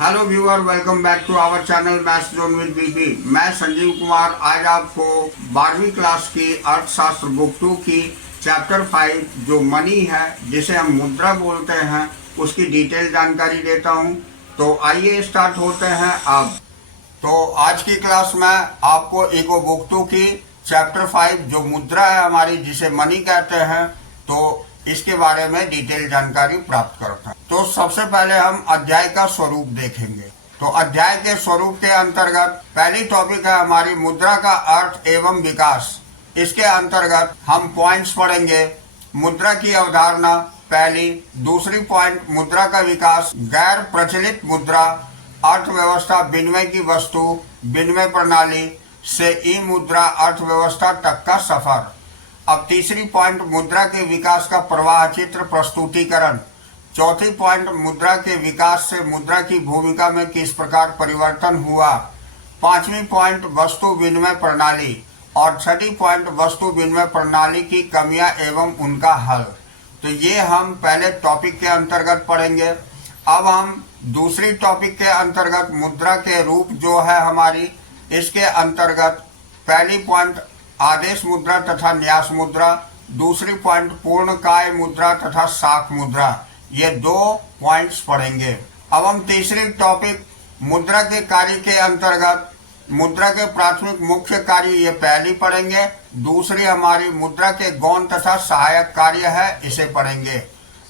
Hello viewer, welcome back to our channel maths zone with BP. मैं संजीव कुमार आज आपको 12वीं क्लास की अर्थशास्त्र बुक 2 की चैप्टर 5 जो मनी है, जिसे हम मुद्रा बोलते हैं, उसकी डिटेल जानकारी देता हूं। तो आइए स्टार्ट होते हैं अब। तो आज की क्लास में आपको इको बुक 2 की चैप्टर 5 जो मुद्रा है हमारी, जिसे मनी कहते हैं, तो इसके बारे में डिटेल जानकारी प्राप्त करते हैं। तो सबसे पहले हम अध्याय का स्वरूप देखेंगे। तो अध्याय के स्वरूप के अंतर्गत पहली टॉपिक है हमारी मुद्रा का अर्थ एवं विकास। इसके अंतर्गत हम पॉइंट्स पढ़ेंगे। मुद्रा की अवधारणा पहली, दूसरी पॉइंट मुद्रा का विकास, गैर प्रचलित मुद्रा, अर्थव्यवस्था, विनिमय की वस्तु, विनिमय प्रणाली से ई मुद्रा अर्थव्यवस्था तक का सफर। अब तीसरी पॉइंट मुद्रा के विकास का प्रवाह चित्र प्रस्तुतिकरण। चौथी पॉइंट मुद्रा के विकास से मुद्रा की भूमिका में किस प्रकार परिवर्तन हुआ। पांचवी पॉइंट वस्तु विनिमय प्रणाली और छठी पॉइंट वस्तु विनिमय प्रणाली की कमियां एवं उनका हल। तो ये हम पहले टॉपिक के अंतर्गत पढ़ेंगे। अब हम दूसरी टॉपिक के अंतर्गत मुद्रा के रूप जो है हमारी, इसके अंतर्गत पहली पॉइंट आदेश मुद्रा तथा न्यास मुद्रा, दूसरी पॉइंट पूर्णकाय मुद्रा तथा शाख मुद्रा, ये दो पॉइंट्स पढ़ेंगे। अब हम तीसरी टॉपिक मुद्रा के कार्य के अंतर्गत मुद्रा के प्राथमिक मुख्य कार्य ये पहली पढ़ेंगे। दूसरी हमारी मुद्रा के गौण तथा सहायक कार्य है, इसे पढ़ेंगे।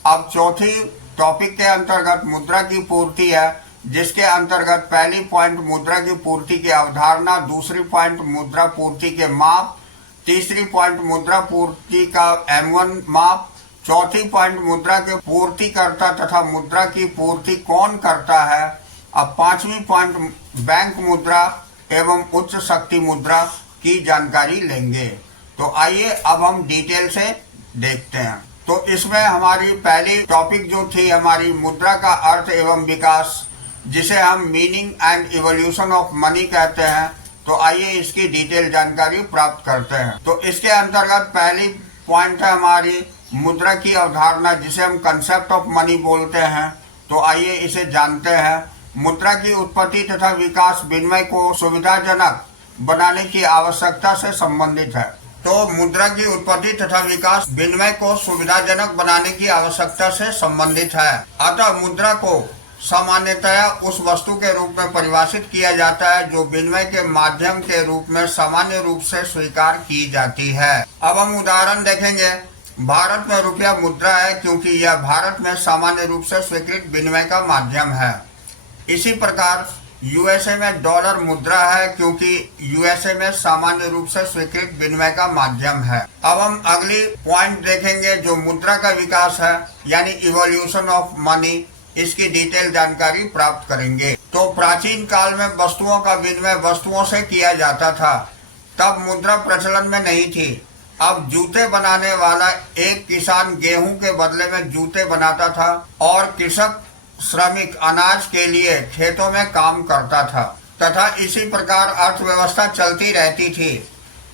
अब चौथी टॉपिक के अंतर्गत मुद्रा की पूर्ति है, जिसके अंतर्गत पहली पॉइंट मुद्रा की पूर्ति की अवधारणा, दूसरी पॉइंट मुद्रा पूर्ति के माप, तीसरी पॉइंट मुद्रा पूर्ति का M1 माप, चौथी पॉइंट मुद्रा के पूर्तिकर्ता तथा मुद्रा की पूर्ति कौन करता है। अब पांचवी पॉइंट बैंक मुद्रा एवं उच्च शक्ति मुद्रा की जानकारी लेंगे। तो आइए अब हम डिटेल से देखते हैं। तो इसमें हमारी पहली टॉपिक जो थी हमारी मुद्रा का अर्थ एवं विकास, जिसे हम meaning and evolution of money कहते हैं। तो आइए इसकी डिटेल जानकारी प्राप्त करते हैं। तो इसके अंतर्गत पहली पॉइंट है हमारी मुद्रा की अवधारणा, जिसे हम कंसेप्ट ऑफ मनी बोलते हैं। तो आइए इसे जानते हैं। मुद्रा की उत्पत्ति तथा विकास विनिमय को सुविधाजनक बनाने की आवश्यकता से संबंधित है। तो मुद्रा की उत्पत्ति तथा विकास विनिमय को सुविधाजनक बनाने की आवश्यकता से संबंधित है। अतः मुद्रा को सामान्यतया उस वस्तु के रूप में परिभाषित किया जाता है जो विनिमय के माध्यम के रूप में सामान्य रूप से स्वीकार की जाती है। अब हम उदाहरण देखेंगे। भारत में रुपया मुद्रा है क्योंकि यह भारत में सामान्य रूप से स्वीकृत विनिमय का माध्यम है। इसी प्रकार यूएसए में डॉलर मुद्रा है क्योंकि यूएसए में सामान्य रूप से स्वीकृत विनिमय का माध्यम है। अब हम अगली पॉइंट देखेंगे जो मुद्रा का विकास है, यानी इवोल्यूशन ऑफ मनी। इसकी डिटेल जानकारी प्राप्त करेंगे। तो प्राचीन काल में वस्तुओं का विनिमय वस्तुओं से किया जाता था। तब मुद्रा प्रचलन में नहीं थी। अब जूते बनाने वाला एक किसान गेहूं के बदले में जूते बनाता था और कृषक श्रमिक अनाज के लिए खेतों में काम करता था तथा इसी प्रकार अर्थव्यवस्था चलती रहती थी।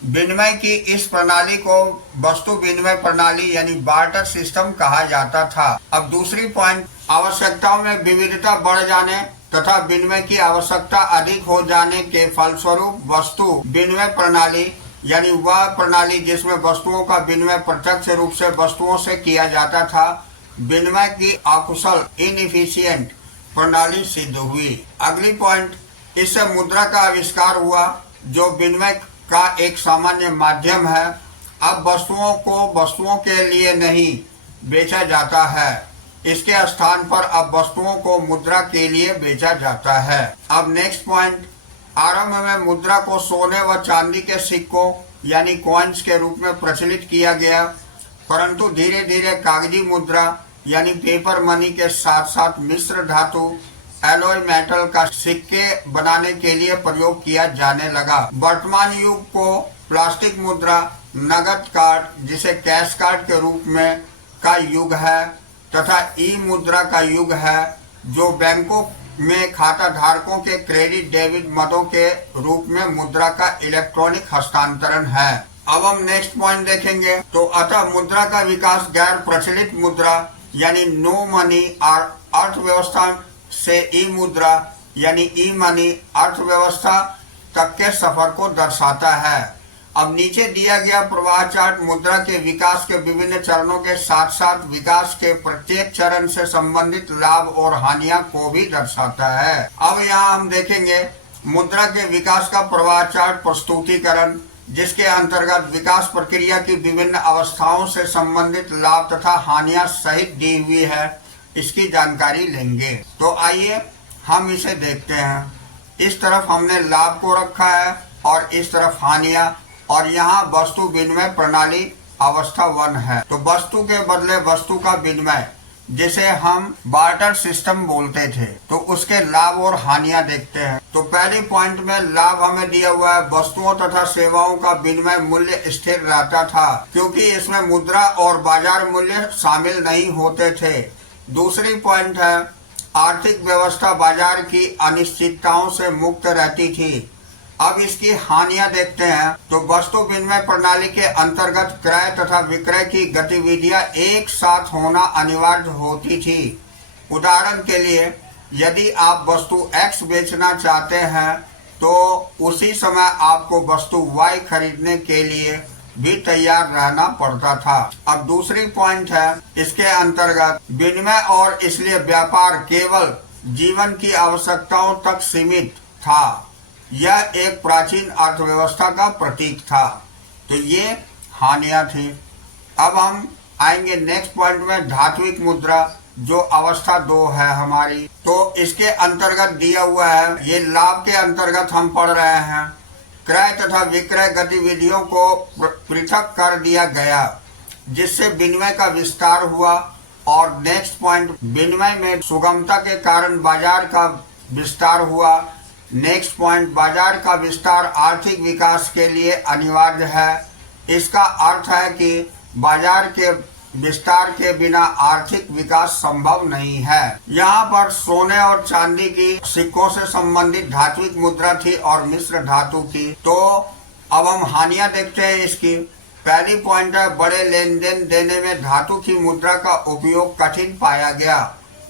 विनिमय की इस प्रणाली को वस्तु विनिमय प्रणाली यानी बार्टर सिस्टम कहा जाता था। अब दूसरी पॉइंट, आवश्यकताओं में विविधता बढ़ जाने तथा विनिमय की आवश्यकता अधिक हो जाने के फलस्वरूप वस्तु विनिमय प्रणाली यानी वह प्रणाली जिसमें वस्तुओं का विनिमय प्रत्यक्ष रूप से वस्तुओं से किया जाता था, विनिमय की अकुशल इनएफिशिएंट प्रणाली सिद्ध हुई। अगली पॉइंट, इससे मुद्रा का आविष्कार हुआ जो विनिमय का एक सामान्य माध्यम है। अब वस्तुओं को वस्तुओं के लिए नहीं बेचा जाता है, इसके स्थान पर अब वस्तुओं को मुद्रा के लिए बेचा जाता है। अब नेक्स्ट पॉइंट, आरंभ में मुद्रा को सोने व चांदी के सिक्कों यानी कॉइन्स के रूप में प्रचलित किया गया, परंतु धीरे धीरे कागजी मुद्रा यानी पेपर मनी के साथ साथ मिश्र धातु एलॉय मेटल का सिक्के बनाने के लिए प्रयोग किया जाने लगा। वर्तमान युग को प्लास्टिक मुद्रा, नगद कार्ड जिसे कैश कार्ड के रूप में का युग है तथा ई मुद्रा का युग है, जो बैंकों में खाता धारकों के क्रेडिट डेबिट मदों के रूप में मुद्रा का इलेक्ट्रॉनिक हस्तांतरण है। अब हम नेक्स्ट पॉइंट देखेंगे। तो अतः मुद्रा का विकास गैर प्रचलित मुद्रा यानी नो मनी और अर्थव्यवस्था से ई मुद्रा यानी ई मनी अर्थव्यवस्था तक के सफर को दर्शाता है। अब नीचे दिया गया प्रवाह चार्ट मुद्रा के विकास के विभिन्न चरणों के साथ साथ विकास के प्रत्येक चरण से संबंधित लाभ और हानियां को भी दर्शाता है। अब यहाँ हम देखेंगे मुद्रा के विकास का प्रवाह चार्ट प्रस्तुतिकरण, जिसके अंतर्गत विकास प्रक्रिया की विभिन्न अवस्थाओं से संबंधित लाभ तथा हानियां सहित दी हुई है, इसकी जानकारी लेंगे। तो आइए हम इसे देखते हैं। इस तरफ हमने लाभ को रखा है और इस तरफ हानियां, और यहाँ वस्तु विनिमय प्रणाली अवस्था 1 है। तो वस्तु के बदले वस्तु का विनिमय, जिसे हम बार्टर सिस्टम बोलते थे, तो उसके लाभ और हानियां देखते हैं। तो पहले पॉइंट में लाभ हमें दिया हुआ है, वस्तुओं तथा सेवाओं का विनिमय मूल्य स्थिर रहता था क्योंकि इसमें मुद्रा और बाजार मूल्य शामिल नहीं होते थे। दूसरी पॉइंट है, आर्थिक व्यवस्था बाजार की अनिश्चितताओं से मुक्त रहती थी। अब इसकी हानियां देखते हैं। तो वस्तु विनिमय प्रणाली के अंतर्गत क्रय तथा विक्रय की गतिविधियां एक साथ होना अनिवार्य होती थी। उदाहरण के लिए, यदि आप वस्तु X बेचना चाहते हैं तो उसी समय आपको वस्तु Y खरीदने के लिए भी तैयार रहना पड़ता था। अब दूसरी पॉइंट है, इसके अंतर्गत विनिमय और इसलिए व्यापार केवल जीवन की आवश्यकताओं तक सीमित था। यह एक प्राचीन अर्थव्यवस्था का प्रतीक था। तो ये हानियां थी। अब हम आएंगे नेक्स्ट पॉइंट में, धात्विक मुद्रा, जो अवस्था 2 है हमारी। तो इसके अंतर्गत दिया हुआ है, ये लाभ के अंतर्गत हम पढ़ रहे हैं, क्रय तथा विक्रय गतिविधियों को पृथक कर दिया गया जिससे विनिमय का विस्तार हुआ। और नेक्स्ट पॉइंट, विनिमय में सुगमता के कारण बाजार का विस्तार हुआ। नेक्स्ट पॉइंट, बाजार का विस्तार आर्थिक विकास के लिए अनिवार्य है। इसका अर्थ है कि बाजार के विस्तार के बिना आर्थिक विकास संभव नहीं है। यहाँ पर सोने और चांदी की सिक्कों से संबंधित धात्विक मुद्रा थी और मिश्र धातु की। तो अब हम हानियां देखते हैं इसकी। पहली पॉइंट है, बड़े लेन देन देने में धातु की मुद्रा का उपयोग कठिन पाया गया।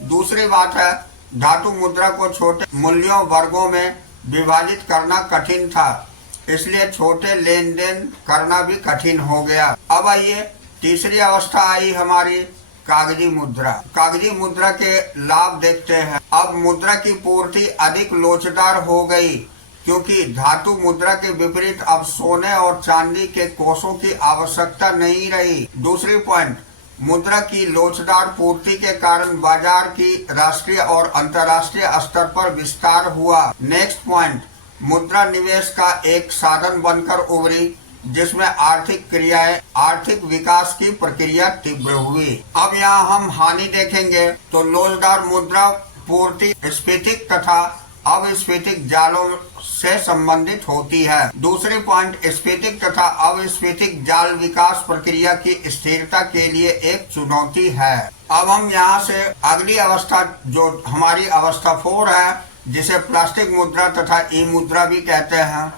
दूसरी बात है, धातु मुद्रा को छोटे मूल्यों वर्गों में विभाजित करना कठिन था, इसलिए छोटे लेन देन करना भी कठिन हो गया। अब आइए तीसरी अवस्था आई हमारी, कागजी मुद्रा। कागजी मुद्रा के लाभ देखते हैं। अब मुद्रा की पूर्ति अधिक लोचदार हो गई क्योंकि धातु मुद्रा के विपरीत अब सोने और चांदी के कोषों की आवश्यकता नहीं रही। दूसरी पॉइंट, मुद्रा की लोचदार पूर्ति के कारण बाजार की राष्ट्रीय और अंतर्राष्ट्रीय स्तर पर विस्तार हुआ। नेक्स्ट पॉइंट, मुद्रा निवेश का एक साधन बनकर उभरी जिसमें आर्थिक क्रियाएं, आर्थिक विकास की प्रक्रिया तीव्र हुई। अब यहाँ हम हानि देखेंगे। तो लोचदार मुद्रा पूर्ति स्फीतिक तथा अविस्फीतिक जालों से संबंधित होती है। दूसरी पॉइंट, स्फीतिक तथा अविस्फीतिक जाल विकास प्रक्रिया की स्थिरता के लिए एक चुनौती है। अब हम यहाँ से अगली अवस्था, जो हमारी अवस्था 4 है, जिसे प्लास्टिक मुद्रा तथा ई मुद्रा भी कहते हैं,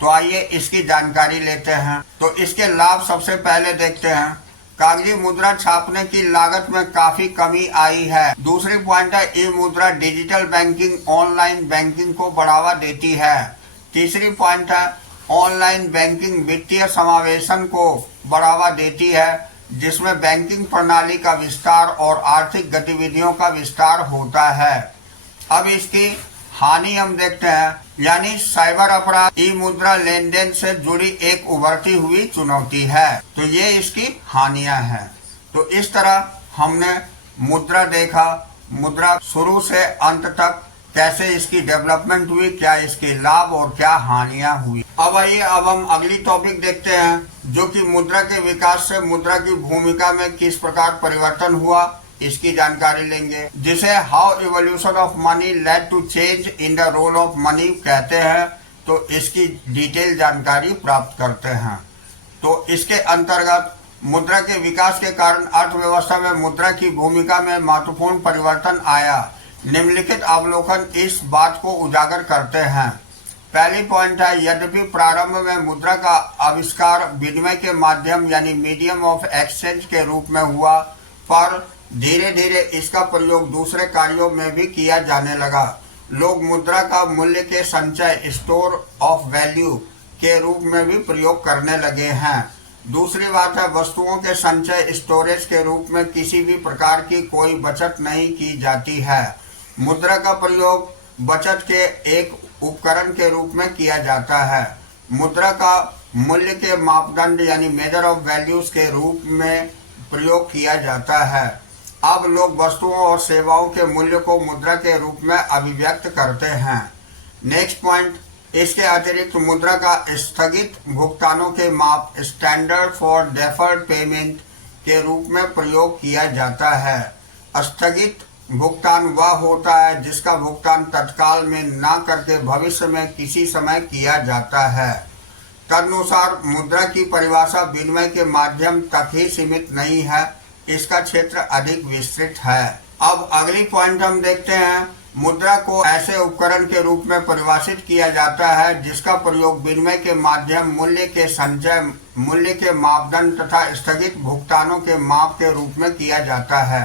तो आइए इसकी जानकारी लेते हैं। तो इसके लाभ सबसे पहले देखते हैं। कागजी मुद्रा छापने की लागत में काफी कमी आई है। दूसरी पॉइंट है, ई मुद्रा डिजिटल बैंकिंग, ऑनलाइन बैंकिंग को बढ़ावा देती है। तीसरी पॉइंट है, ऑनलाइन बैंकिंग वित्तीय समावेशन को बढ़ावा देती है जिसमें बैंकिंग प्रणाली का विस्तार और आर्थिक गतिविधियों का विस्तार होता है। अब इसकी हानि हम देखते हैं, यानी साइबर अपराध ई मुद्रा लेन देन से जुड़ी एक उभरती हुई चुनौती है। तो ये इसकी हानियां हैं। तो इस तरह हमने मुद्रा देखा, मुद्रा शुरू से अंत तक कैसे इसकी डेवलपमेंट हुई, क्या इसके लाभ और क्या हानियां हुई। अब आइए अब हम अगली टॉपिक देखते हैं, जो कि मुद्रा के विकास से मुद्रा की भूमिका में किस प्रकार परिवर्तन हुआ, इसकी जानकारी लेंगे, जिसे how evolution of money led to change in the role of money कहते हैं। तो इसकी डिटेल जानकारी प्राप्त करते हैं। तो इसके अंतर्गत मुद्रा के विकास के कारण अर्थव्यवस्था में मुद्रा की भूमिका में महत्वपूर्ण परिवर्तन आया। निम्नलिखित अवलोकन इस बात को उजागर करते हैं। पहली पॉइंट है, यद्यपि प्रारंभ में मुद्रा का आविष्कार विनिमय के माध्यम यानी मीडियम ऑफ एक्सचेंज के रूप में हुआ, पर धीरे धीरे इसका प्रयोग दूसरे कार्यों में भी किया जाने लगा। लोग मुद्रा का मूल्य के संचय स्टोर ऑफ वैल्यू के रूप में भी प्रयोग करने लगे हैं। दूसरी बात है, वस्तुओं के संचय स्टोरेज के रूप में किसी भी प्रकार की कोई बचत नहीं की जाती है। मुद्रा का प्रयोग बचत के एक उपकरण के रूप में किया जाता है। मुद्रा का मूल्य के मापदंड यानी मेजर ऑफ वैल्यूज के रूप में प्रयोग किया जाता है। अब लोग वस्तुओं और सेवाओं के मूल्य को मुद्रा के रूप में अभिव्यक्त करते हैं। नेक्स्ट पॉइंट, इसके अतिरिक्त मुद्रा का स्थगित भुगतानों के माप स्टैंडर्ड फॉर डेफर्ड पेमेंट के रूप में प्रयोग किया जाता है। स्थगित भुगतान वह होता है जिसका भुगतान तत्काल में न करके भविष्य में किसी समय किया जाता है। तदनुसार मुद्रा की परिभाषा विनिमय के माध्यम तक ही सीमित नहीं है, इसका क्षेत्र अधिक विस्तृत है। अब अगली पॉइंट हम देखते हैं, मुद्रा को ऐसे उपकरण के रूप में परिभाषित किया जाता है जिसका प्रयोग विनिमय के माध्यम, मूल्य के संचय, मूल्य के मापदंड तथा स्थगित भुगतानों के माप के रूप में किया जाता है।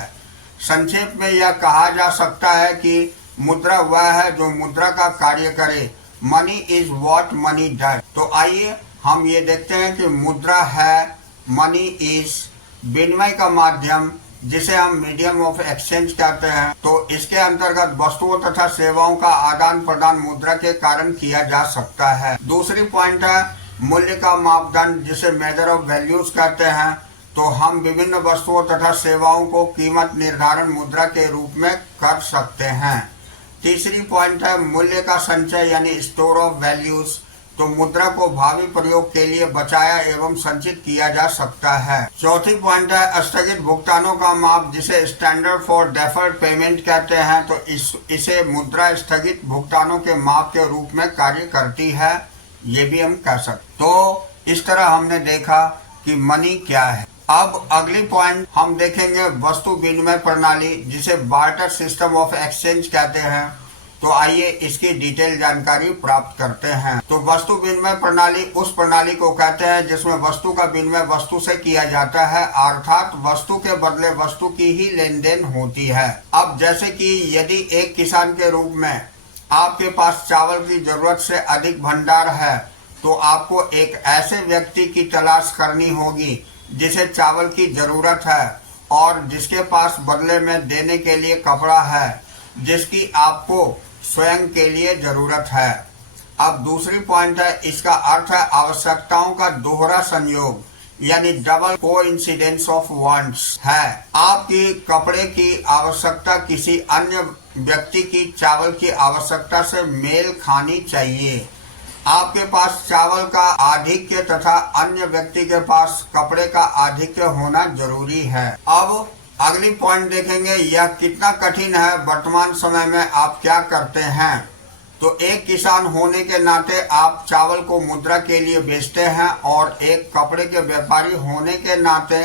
संक्षेप में यह कहा जा सकता है कि मुद्रा वह है जो मुद्रा का कार्य करे। Money is what money does. तो आइए हम ये देखते हैं कि मुद्रा है, मनी इज विनिमय का माध्यम जिसे हम मीडियम ऑफ एक्सचेंज कहते हैं। तो इसके अंतर्गत वस्तुओं तथा सेवाओं का आदान प्रदान मुद्रा के कारण किया जा सकता है। दूसरी पॉइंट है मूल्य का मापदंड जिसे मेजर ऑफ वैल्यूज कहते हैं। तो हम विभिन्न वस्तुओं तथा सेवाओं को कीमत निर्धारण मुद्रा के रूप में कर सकते हैं। तीसरी पॉइंट है मूल्य का संचय यानी स्टोर ऑफ वैल्यूज। तो मुद्रा को भावी प्रयोग के लिए बचाया एवं संचित किया जा सकता है। चौथी पॉइंट है स्थगित भुगतानों का माप जिसे स्टैंडर्ड फॉर डेफर्ड पेमेंट कहते हैं। तो इसे मुद्रा स्थगित भुगतानों के माप के रूप में कार्य करती है, ये भी हम कह सकते। तो इस तरह हमने देखा कि मनी क्या है। अब अगली पॉइंट हम देखेंगे वस्तु विनिमय प्रणाली जिसे बार्टर सिस्टम ऑफ एक्सचेंज कहते हैं। तो आइए इसकी डिटेल जानकारी प्राप्त करते हैं। तो वस्तु विनिमय प्रणाली उस प्रणाली को कहते हैं जिसमें वस्तु का विनिमय वस्तु से किया जाता है, अर्थात वस्तु के बदले वस्तु की ही लेन देन होती है। अब जैसे कि यदि एक किसान के रूप में आपके पास चावल की जरूरत से अधिक भंडार है, तो आपको एक ऐसे व्यक्ति की तलाश करनी होगी जिसे चावल की जरूरत है और जिसके पास बदले में देने के लिए कपड़ा है जिसकी आपको स्वयं के लिए जरूरत है। अब दूसरी पॉइंट है, इसका अर्थ है आवश्यकताओं का दोहरा संयोग यानी डबल कोइंसिडेंस ऑफ वांट्स है। आपकी कपड़े की आवश्यकता किसी अन्य व्यक्ति की चावल की आवश्यकता से मेल खानी चाहिए। आपके पास चावल का आधिक्य तथा अन्य व्यक्ति के पास कपड़े का आधिक्य होना जरूरी है। अब अगली पॉइंट देखेंगे, यह कितना कठिन है, वर्तमान समय में आप क्या करते हैं। तो एक किसान होने के नाते आप चावल को मुद्रा के लिए बेचते हैं और एक कपड़े के व्यापारी होने के नाते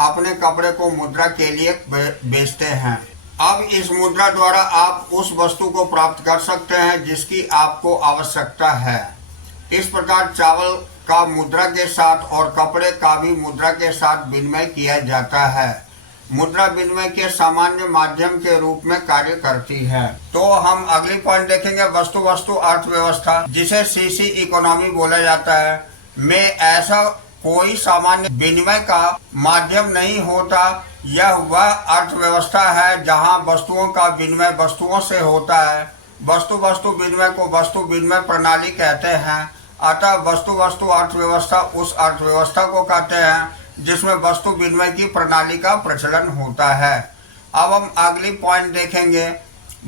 अपने कपड़े को मुद्रा के लिए बेचते हैं। अब इस मुद्रा द्वारा आप उस वस्तु को प्राप्त कर सकते हैं जिसकी आपको आवश्यकता है। इस प्रकार चावल का मुद्रा के साथ और कपड़े का भी मुद्रा के साथ विनिमय किया जाता है। मुद्रा विनिमय के सामान्य माध्यम के रूप में कार्य करती है। तो हम अगली पॉइंट देखेंगे वस्तु अर्थव्यवस्था जिसे सीसी इकोनॉमी बोला जाता है में ऐसा कोई सामान्य विनिमय का माध्यम नहीं होता। यह वह अर्थव्यवस्था है जहां वस्तुओं का विनिमय वस्तुओं से होता है। वस्तु विनिमय को वस्तु विनिमय प्रणाली कहते हैं। अतः वस्तु अर्थव्यवस्था उस अर्थव्यवस्था को कहते हैं जिसमें वस्तु विनिमय की प्रणाली का प्रचलन होता है। अब हम अगली पॉइंट देखेंगे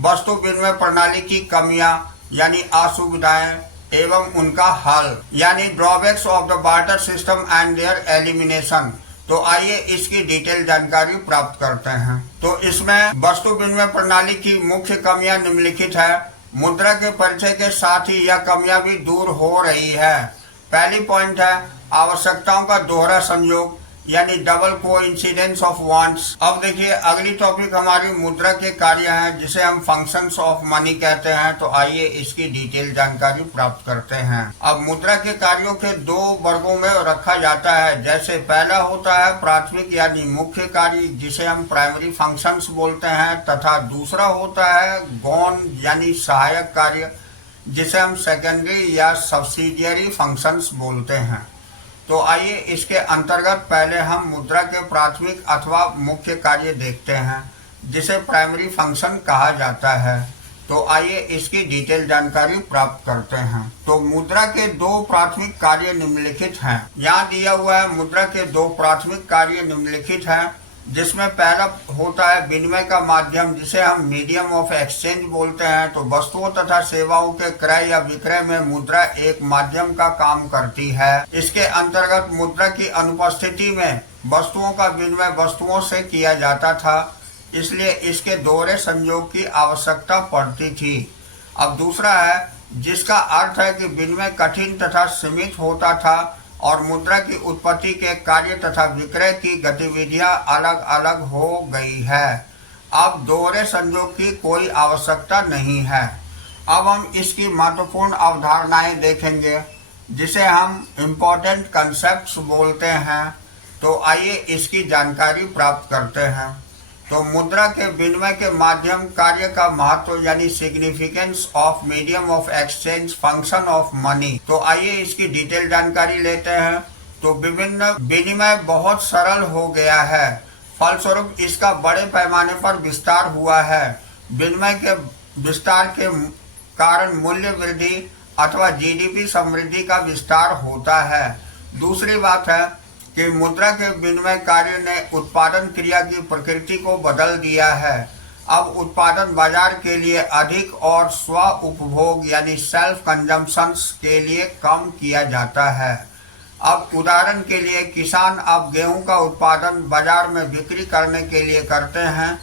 वस्तु विनिमय प्रणाली की कमियां यानी असुविधाएं एवं उनका हल यानी drawbacks of the barter system and there elimination. तो आइए इसकी डिटेल जानकारी प्राप्त करते हैं। तो इसमें वस्तु विनिमय प्रणाली की मुख्य कमियां निम्नलिखित है। मुद्रा के परिचय के साथ ही यह कमियां भी दूर हो रही है। पहली पॉइंट है आवश्यकताओं का दोहरा संयोग यानी डबल कोइंसिडेंस ऑफ वांट्स। अब देखिए अगली टॉपिक हमारी मुद्रा के कार्य हैं जिसे हम फंक्शंस ऑफ मनी कहते हैं। तो आइए इसकी डिटेल जानकारी प्राप्त करते हैं। अब मुद्रा के कार्यों के दो वर्गों में रखा जाता है। जैसे पहला होता है प्राथमिक यानी मुख्य कार्य जिसे हम प्राइमरी फंक्शंस बोलते हैं, तथा दूसरा होता है गौण यानी सहायक कार्य जिसे हम सेकेंडरी या सब्सिडियरी फंक्शंस बोलते हैं। तो आइए इसके अंतर्गत पहले हम मुद्रा के प्राथमिक अथवा मुख्य कार्य देखते हैं जिसे प्राइमरी फंक्शन कहा जाता है। तो आइए इसकी डिटेल जानकारी प्राप्त करते हैं। तो मुद्रा के दो प्राथमिक कार्य निम्नलिखित हैं। यहाँ दिया हुआ है मुद्रा के दो प्राथमिक कार्य निम्नलिखित हैं, जिसमें पहला होता है विनिमय का माध्यम जिसे हम मीडियम ऑफ एक्सचेंज बोलते हैं। तो वस्तुओं तथा सेवाओं के क्रय या विक्रय में मुद्रा एक माध्यम का काम करती है। इसके अंतर्गत मुद्रा की अनुपस्थिति में वस्तुओं का विनिमय वस्तुओं से किया जाता था, इसलिए इसके दोहरे संयोग की आवश्यकता पड़ती थी। अब दूसरा है जिसका अर्थ है कि विनिमय कठिन तथा सीमित होता था और मुद्रा की उत्पत्ति के कार्य तथा विक्रय की गतिविधियां अलग अलग हो गई है। अब दोहरे संयोग की कोई आवश्यकता नहीं है। अब हम इसकी महत्वपूर्ण अवधारणाएं देखेंगे जिसे हम इम्पोर्टेंट कंसेप्ट्स बोलते हैं। तो आइए इसकी जानकारी प्राप्त करते हैं। तो मुद्रा के विनिमय के माध्यम कार्य का महत्व यानी significance of medium of exchange function of money. तो आइए इसकी डिटेल जानकारी लेते हैं। तो विभिन्न विनिमय बहुत सरल हो गया है, फलस्वरूप इसका बड़े पैमाने पर विस्तार हुआ है। विनिमय के विस्तार के कारण मूल्य वृद्धि अथवा जीडीपी समृद्धि का विस्तार होता है। दूसरी बात है कि मुद्रा के विनिमय कार्य ने उत्पादन क्रिया की प्रकृति को बदल दिया है। अब उत्पादन बाजार के लिए अधिक और स्व उपभोग यानी सेल्फ कंजम्पशंस के लिए कम किया जाता है। अब उदाहरण के लिए किसान अब गेहूं का उत्पादन बाजार में बिक्री करने के लिए करते हैं,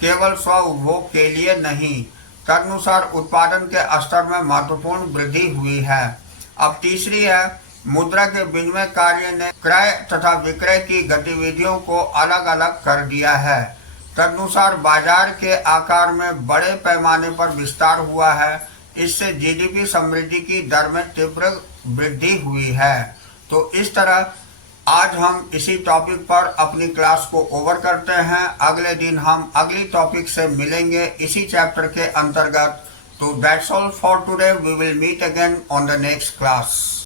केवल स्व उपभोग के लिए नहीं। तदनुसार उत्पादन के स्तर में महत्वपूर्ण वृद्धि हुई है। अब तीसरी है मुद्रा के विनिमय कार्य ने क्रय तथा विक्रय की गतिविधियों को अलग अलग कर दिया है। तदनुसार बाजार के आकार में बड़े पैमाने पर विस्तार हुआ है। इससे जीडीपी समृद्धि की दर में तीव्र वृद्धि हुई है। तो इस तरह आज हम इसी टॉपिक पर अपनी क्लास को ओवर करते हैं। अगले दिन हम अगली टॉपिक से मिलेंगे इसी चैप्टर के अंतर्गत। तो that's all for today. We will meet again on the next class.